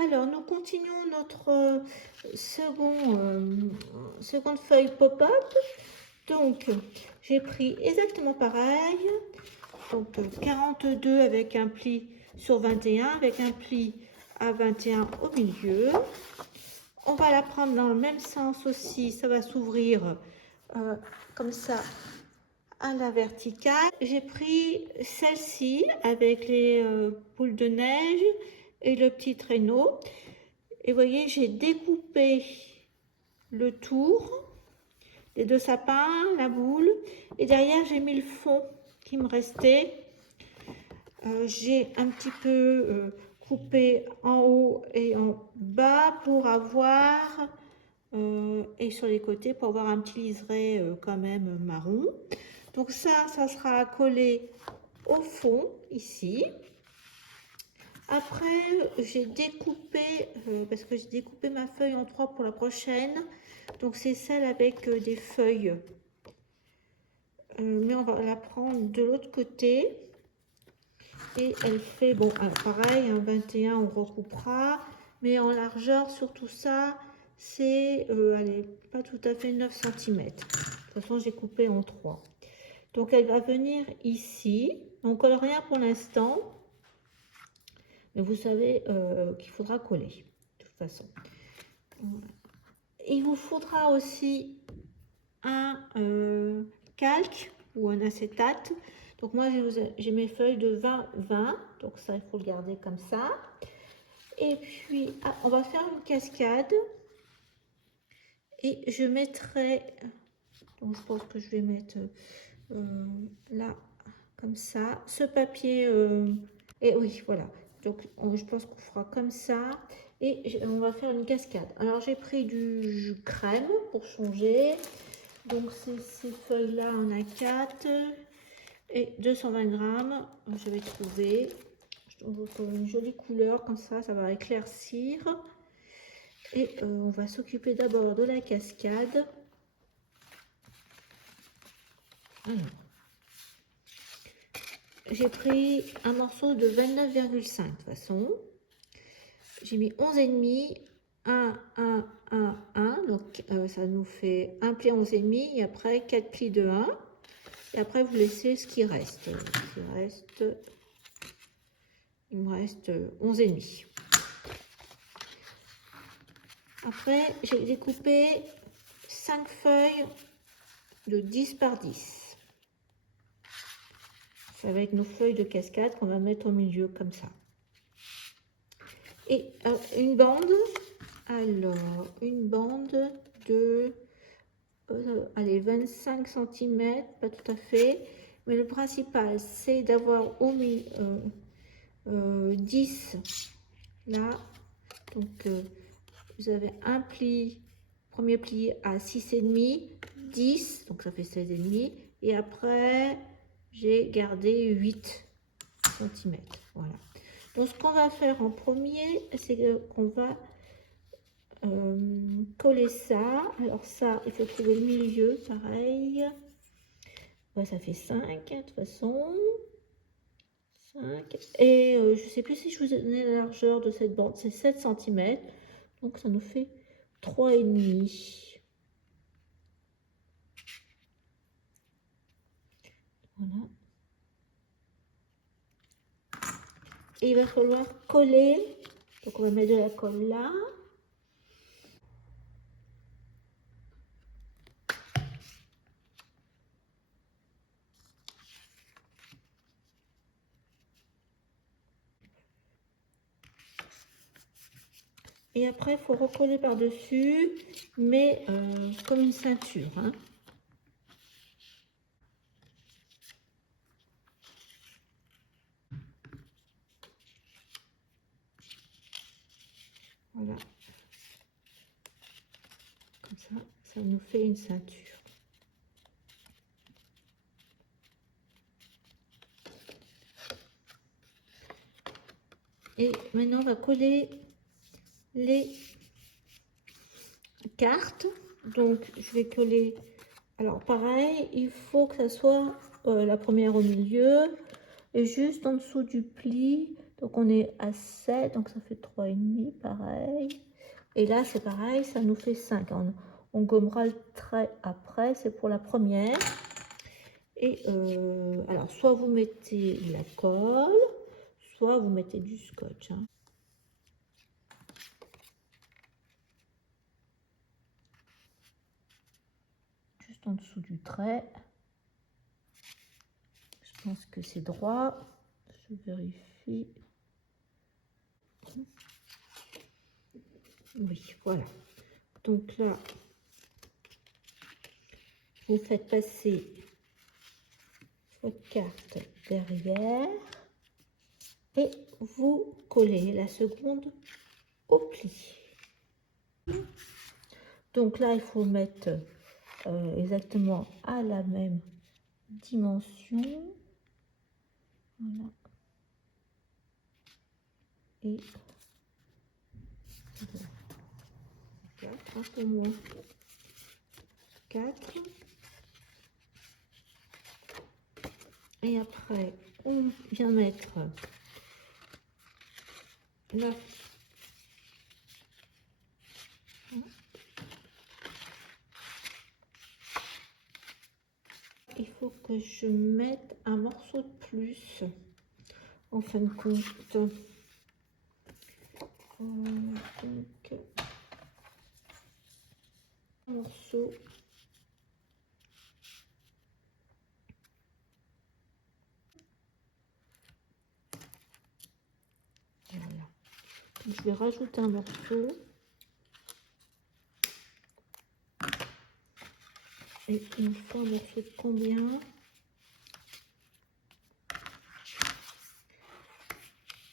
Alors, nous continuons notre seconde feuille pop-up. Donc, j'ai pris exactement pareil. Donc, 42 avec un pli sur 21, avec un pli à 21 au milieu. On va la prendre dans le même sens aussi. Ça va s'ouvrir comme ça à la verticale. J'ai pris celle-ci avec les boules de neige et le petit traîneau. Et vous voyez, j'ai découpé le tour, les deux sapins, la boule. Et derrière, j'ai mis le fond qui me restait. J'ai un petit peu coupé en haut et en bas pour avoir, et sur les côtés, pour avoir un petit liseré quand même marron. Donc ça sera collé au fond, ici. Après, j'ai découpé, parce que j'ai découpé ma feuille en 3 pour la prochaine. Donc, c'est celle avec des feuilles. Mais on va la prendre de l'autre côté. Et elle fait, bon, pareil, un 21, on recoupera. Mais en largeur, sur tout ça, c'est, allez, pas tout à fait 9 cm. De toute façon, j'ai coupé en 3. Donc, elle va venir ici. On ne colle rien pour l'instant. Mais vous savez qu'il faudra coller, de toute façon. Il vous faudra aussi un calque ou un acétate. Donc moi, j'ai mes feuilles de 20-20. Donc ça, il faut le garder comme ça. Et puis, on va faire une cascade. Et je mettrai... Donc je pense que je vais mettre là, comme ça. Ce papier... et oui, voilà. Donc, je pense qu'on fera comme ça. Et on va faire une cascade. Alors, j'ai pris du crème pour changer. Donc, ces feuilles-là, on a 4. Et 220 grammes. Je vais trouver. Je trouve une jolie couleur. Comme ça va éclaircir. Et on va s'occuper d'abord de la cascade. Alors. J'ai pris un morceau de 29,5 de toute façon. J'ai mis 11,5, 1, 1, 1, 1. Donc ça nous fait un pli à 11,5 et après 4 plis de 1. Et après vous laissez ce qui reste. Il me reste 11,5. Après j'ai découpé 5 feuilles de 10 par 10. Ça va être nos feuilles de cascade qu'on va mettre au milieu comme ça. Et une bande, alors une bande de allez, 25 cm, pas tout à fait, mais le principal c'est d'avoir au milieu 10 là, donc vous avez un pli, premier pli à 6,5, 10, donc ça fait 16,5, et après j'ai gardé 8 cm, voilà. Donc ce qu'on va faire en premier, c'est qu'on va coller ça. Alors ça, il faut trouver le milieu, pareil. Ouais, ça fait 5, de toute façon. 5. Et je ne sais plus si je vous ai donné la largeur de cette bande, c'est 7 cm. Donc ça nous fait 3,5. Voilà. Et il va falloir coller. Donc on va mettre de la colle là. Et après, il faut recoller par-dessus, mais comme une ceinture. Hein. Voilà. Comme ça nous fait une ceinture. Et maintenant, on va coller les cartes. Donc, je vais coller. Alors, pareil, il faut que ça soit la première au milieu et juste en dessous du pli, Donc on est à 7, donc ça fait 3,5, pareil. Et là c'est pareil, ça nous fait 5. On gommera le trait après, c'est pour la première. Et alors soit vous mettez la colle, soit vous mettez du scotch. Hein. Juste en dessous du trait. Je pense que c'est droit. Je vérifie. Oui, voilà. Donc là, vous faites passer votre carte derrière et vous collez la seconde au pli. Donc là, il faut mettre exactement à la même dimension. Voilà. Et 4, un peu moins. 4. Et après, on vient mettre là. Il faut que je mette un morceau de plus en fin de compte. Donc, un morceau. Voilà. Je vais rajouter un morceau. Et il me faut un morceau de combien?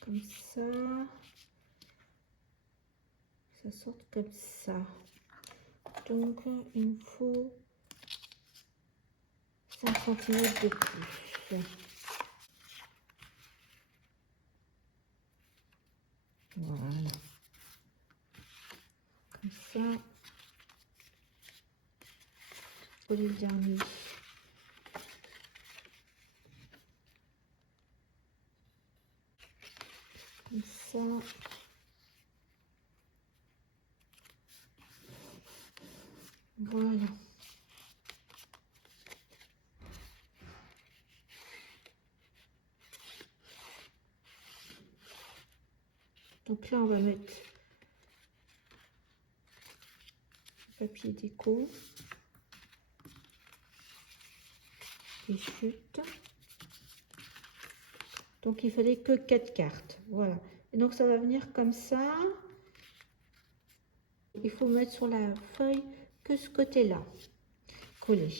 Comme ça. Ça sort comme ça. Donc, il me faut 5 cm de plus. Voilà. Comme ça. Coller le dernier. Comme ça. Voilà. Donc là, on va mettre le papier déco. Et chute. Donc, il fallait que 4 cartes. Voilà. Et donc, ça va venir comme ça. Il faut mettre sur la feuille que ce côté-là. Coller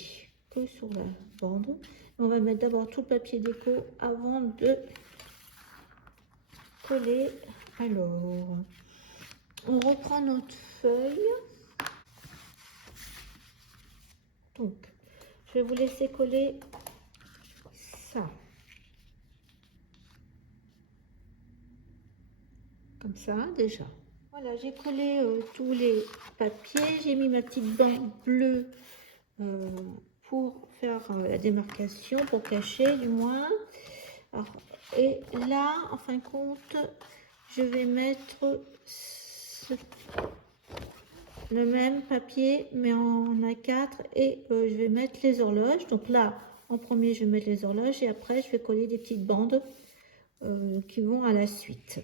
que sur la bande. On va mettre d'abord tout le papier déco avant de coller. Alors, on reprend notre feuille. Donc, je vais vous laisser coller ça. Comme ça, déjà. Voilà, j'ai collé tous les papiers. J'ai mis ma petite bande bleue pour faire la démarcation, pour cacher du moins. Alors, et là, en fin de compte, je vais mettre le même papier, mais en A4, et je vais mettre les horloges. Donc là, en premier, je vais mettre les horloges, et après, je vais coller des petites bandes qui vont à la suite.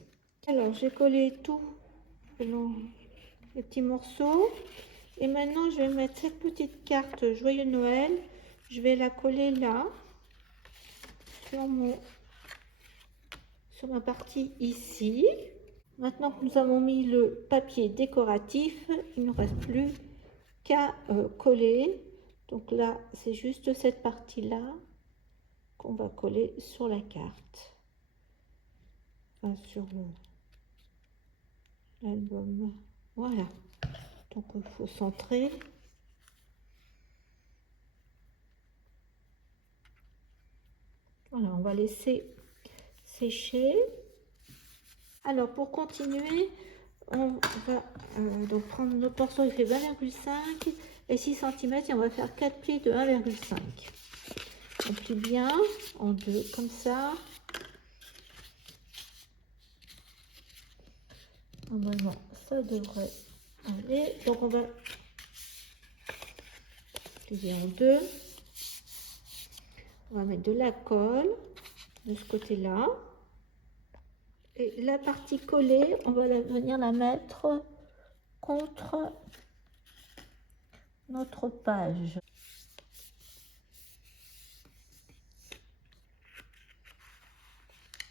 Alors, j'ai collé tout les petits morceaux. Et maintenant, je vais mettre cette petite carte Joyeux Noël. Je vais la coller là, sur ma partie ici. Maintenant que nous avons mis le papier décoratif, il ne nous reste plus qu'à coller. Donc là, c'est juste cette partie-là qu'on va coller sur la carte. Enfin, sur l'album. Voilà. Donc, il faut centrer. Voilà, on va laisser sécher. Alors, pour continuer, on va donc prendre notre morceau, il fait 20,5 et 6 cm et on va faire 4 plis de 1,5. On plie bien en deux, comme ça. Normalement, ça devrait aller. Donc, on va plier en deux. On va mettre de la colle de ce côté-là. Et la partie collée, on va venir la mettre contre notre page.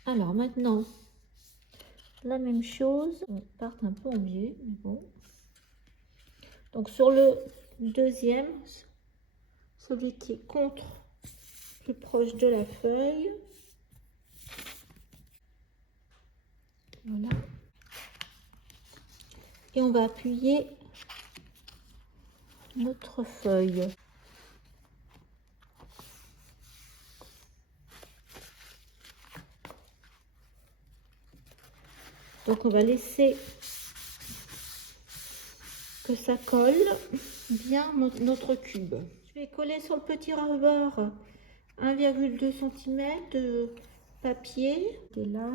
Alors maintenant, la même chose, on part un peu en biais, mais bon. Donc sur le deuxième, celui qui est contre, plus proche de la feuille, voilà. Et on va appuyer notre feuille. Donc on va laisser que ça colle bien notre cube. Je vais coller sur le petit rebord 1,2 cm de papier. Et là.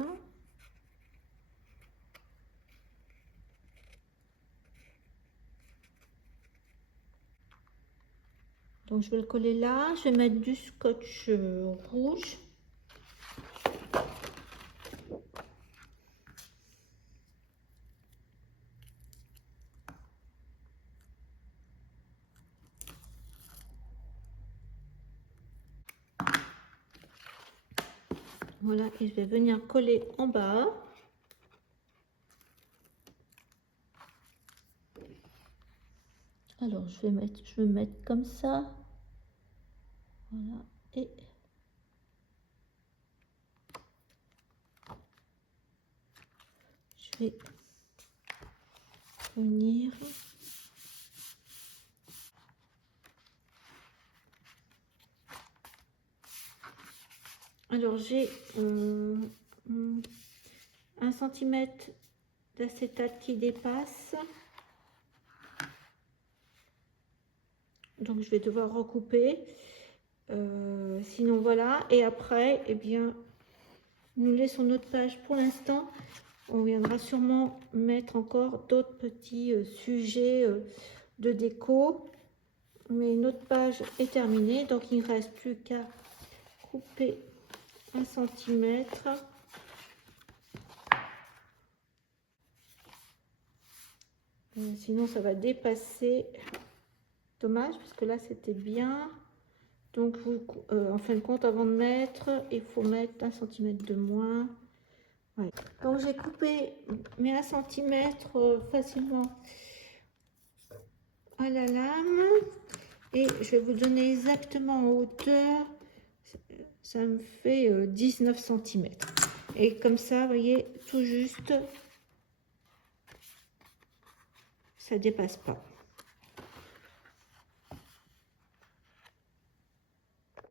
Donc je vais le coller là. Je vais mettre du scotch rouge. Voilà, et je vais venir coller en bas. Alors, je vais mettre comme ça. Voilà, et je vais venir. Alors, j'ai 1 cm d'acétate qui dépasse. Donc, je vais devoir recouper. Sinon, voilà. Et après, eh bien, nous laissons notre page pour l'instant. On viendra sûrement mettre encore d'autres petits sujets de déco. Mais notre page est terminée. Donc, il ne reste plus qu'à couper 1 cm. Sinon, ça va dépasser. Dommage, parce que là, c'était bien. Donc, en fin de compte, avant de mettre, il faut mettre 1 cm de moins. Ouais. Donc, j'ai coupé mes 1 cm facilement à la lame. Et je vais vous donner exactement en hauteur. Ça me fait 19 cm. Et comme ça, vous voyez, tout juste, ça dépasse pas.